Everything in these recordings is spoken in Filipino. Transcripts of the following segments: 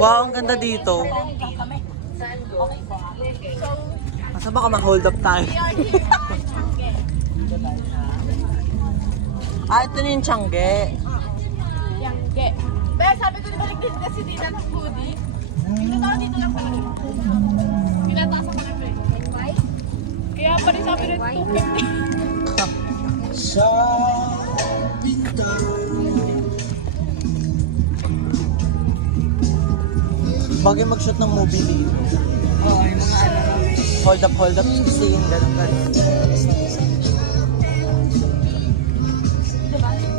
Wow, ang ganda dito. Asa baka ma-hold up tayo? Ito na yung Tiangge. Tiangge. Pero sabi ko, di ba nagdito kasi dito ng foodie? Dito ako dito lang pala. Pinataas ako ng rent. Kaya pa rin sabi rin 250. Sa bintang. Bagay mag-shoot ng movie dito. Oo, yung mga ano. Hold up, scene, ganun.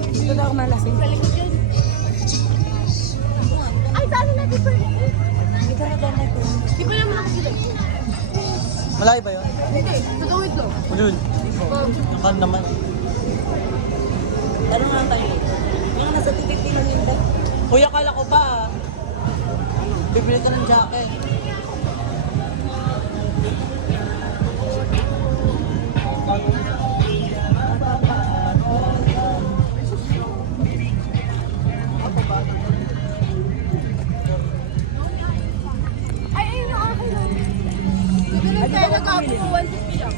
Dito na ako malasing. Sa likod yun. Ay, dami na dito. Dito na daw na ito. Di ba naman ako dito? Malayo ba yun? Hindi, tutawid lang. Ulul. Yung kan naman. Ano nga tayo? Mga nasa 250 lang yun daw. Uy, akala ko pa bibili ka ng jacket. Ay, ayun yung akin. Ganun tayo nag-apo ko 150 lang.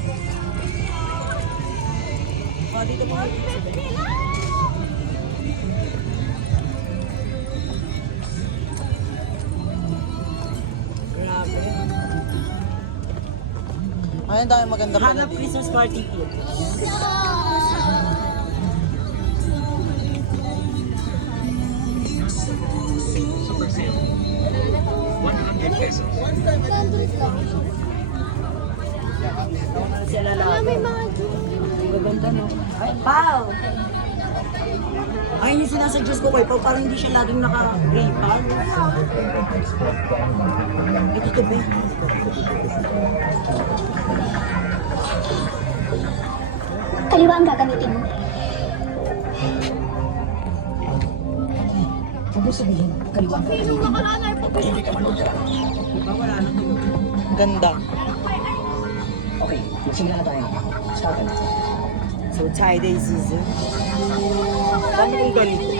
Dito mo. 150 lang! Grabe. Ay, ang dami maganda pala Hanap dito. Christmas party kit. Sila lang. May mga Gaganda no? Ay, Pao! Ayun yung sinasuggest ko kay Pao, parang hindi siya laging naka-gray pal. Ito to be. Kaliwa ang gagamitin mo. Huwag mo sabihin, kaliwa. sinong nakalanay po. Wala na to. Ganda. Okay, simulan na tayo. Start na. So, tie-dye season. Paano kung ganito?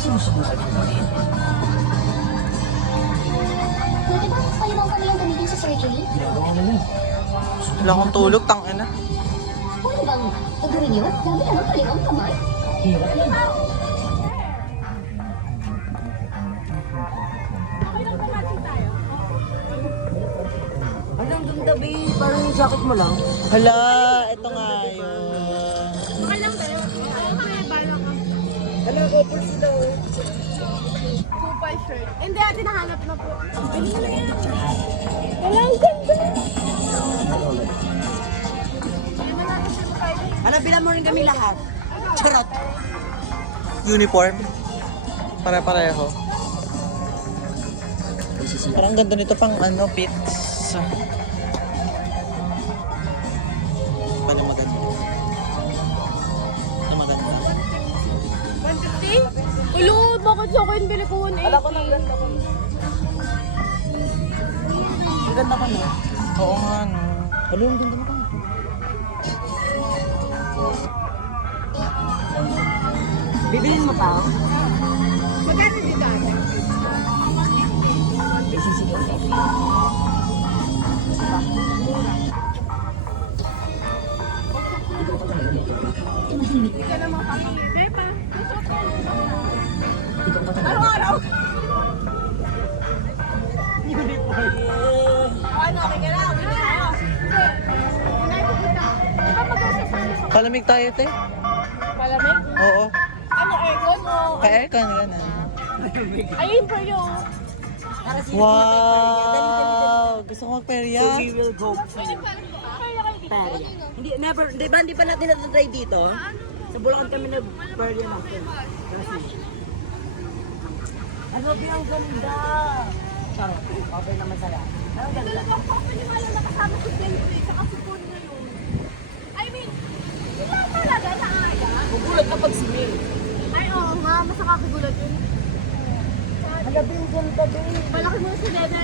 Sinusubukan mo rin. Pwede ba kaliwang kami ang gamitin sa surgery? Ginagawa mo yun. Wala akong tulog, tangina. Pwede bang gagawin yun? Dami naman kaliwang kamay. Hirap yan. Anong ganda, babe? Parang yung jacket mo lang. Hala, ito nga yun. Okay lang tayo. Oo, kaya bala ka. Ano, couple sila oh. Kupal shirt. Hindi, ate nahanap na po. Bili na yan. Wala, ang ganda. Hindi na natin siya tayo. Alam, bilang mo rin kami lahat. Charot. Uniform. Pare-pareho. Parang ganda nito pang ano, pits. Paano maganda? Ito maganda. 150? Ulo, bakit sa akin bili ko 180? Wala ko ng ganda ko. Ang ganda ko, no? Oo nga, no. Ano yung ganda mo ka? Bibilin mo pa? Magkano dito ate? Isisipin ko. Hindi ka naman kami. Bepa, nasuot ko. Ikaw pa talaga. Araw-araw. Unit party. Ano, okay ka lang. Hindi tayo. Hindi tayo pupunta. Di ba mag-usasali sa Palamig tayo, te. palamig? Oo. Ano, aircon mo? Ka-aircon, gano'n. Ayun for you. Para sino Wow! Gusto ko mag-perya. So we will go to Paria. Hindi ba natin na-try dito? Sa Bulacan kami nag-Paria natin. Kasi, ano ang ganda? Charot, okay naman sa'yo. Ang ganda. Dalawang ko, paniwala na kasama si Bentley, saka si Paul na yun. I mean, sila talaga na aya. Magulat kapag simil. Ay, oo nga, mas nakakagulat yun. Halabi yung ganda din. Malaki mo si Dede.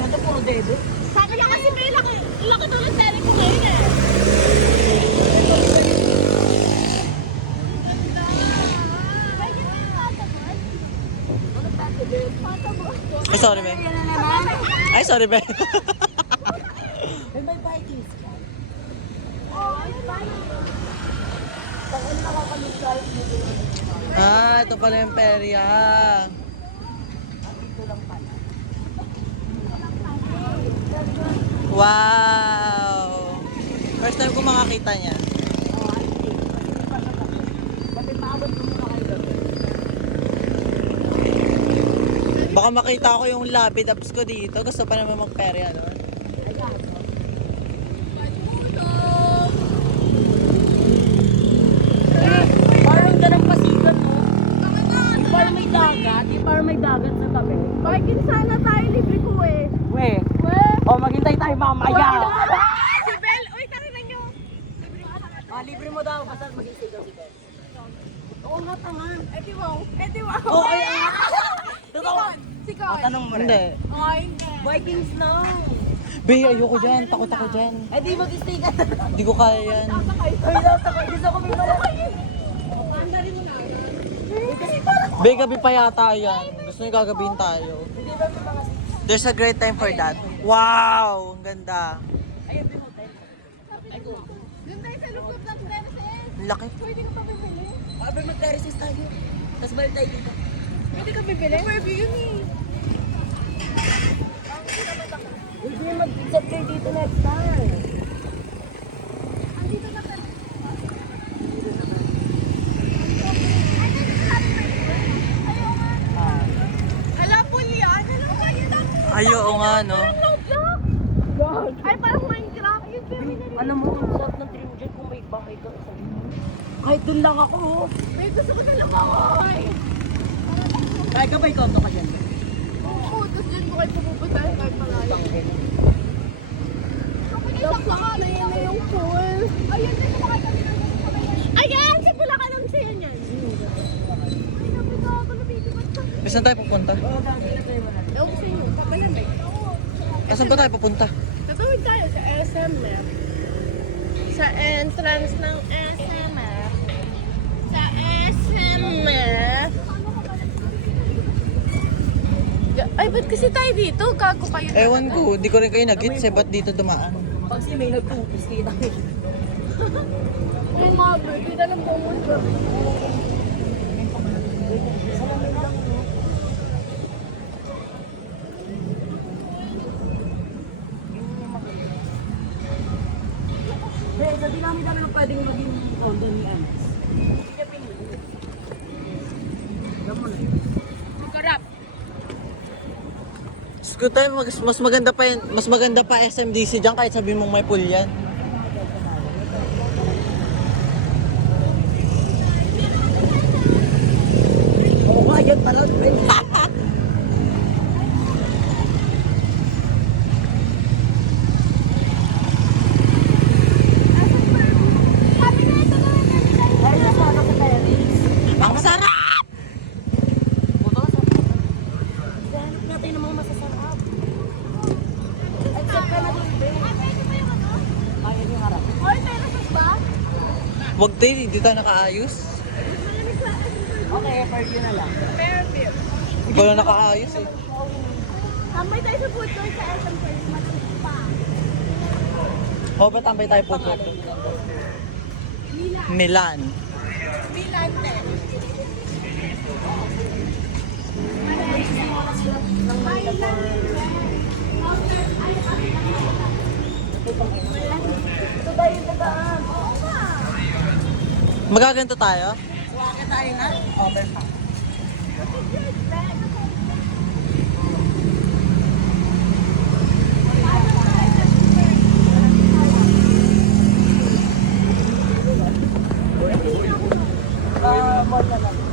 Ito puro debe. Sabi niya kasi may laki tulad sa ko ngayon eh. sorry, be. Ay, sorry, be. May Vikings. Ah, ito pala yung perya. Wow! First time ko makakita niya. Baka makita ko yung lapid ups ko dito. Gusto pa naman magperya noon. Parang ganang pasigan mo. Yung parang may dagat. Yung parang may dagat sa tabi. Biking sana tayo, libre ko eh. We. O, maghintay tayo mamaya. Si Bel, uy, tarinan nyo. Libre mo daw. Basta mag-isig daw si Ben. Oo nga, tanga. Edi wow. Edi wow. Oo, ay, totoo. Si Con. Tanong mo rin. Hindi. Ay, hindi. Vikings na. Be, ayoko dyan. Takot ako dyan. Eh di mag-stay ka. Hindi ko kaya yan. Ay, dapat ako. Gusto ko may malaki. Be, gabi pa yata yan. Gusto niyo gagabihin tayo. There's a great time for that. Wow! Ang ganda. Doon tayo sa loob ng terraces. Ang laki. Pwede ka pa bibili? Abi, mag-terraces tayo. Tapos balik tayo dito. Pwede ka bibili? Pwede yun eh. Hindi mag-except kayo dito next time. Andito na tayo. Hala, puli yan. Hala, kaya na. Ay, oo nga, no? Ay, parang Minecraft. Yun, very na rin. Alam mo, ang sarap ng dream jet kung may bahay ka. Kahit dun lang ako. May gusto ko na lumakoy. Kahit ka ba ikaw ka dyan? Oo, tapos dyan mo kayo pupunta kahit malayo. Napaka na yan na yung pool. Ayan, dyan mo kayo kami ng ayan! Si Bulacan ang siya niyan. Ay, nabi na ako nabibigat ka. Saan tayo pupunta? Ewan ko sa inyo, papayan ba? Saan ba tayo pupunta? Tatawid tayo sa SMF. Sa entrance ng SMF. Sa SMF. Ay, ba't kasi tayo dito? Kago kayo. Ewan ko, di ko rin kayo nag-gets eh. Ba't dito dumaan? Pag si May nagtupis, kita ko. Ay, mga baby, na lang pumunta. Pero sa dinami namin ang pwedeng maging condo ni Anas. Alam mo na yun. Karap. Screw tayo, mas maganda pa yan, mas maganda pa SMDC diyan kahit sabihin mong may pool yan. Oo nga, yan pala. Ay, nasa ano sa terrace? Ang sarap! Buto ka sa hanap natin ng mga masasarap. Except ka na dun, Ben. Kaya yung harap. Oy, terraces ba? Wag tayo, hindi tayo nakaayos. Okay, for you na lang. Fairview. Ikaw na nakaayos eh. Tambay tayo sa food court sa SM First. Matuloy pa. O, ba't tambay tayo po po? Milan. Milante. Ito tayo yung tagaan. Magaganto tayo? Wakit tayo na. Over pa. Mall na lang.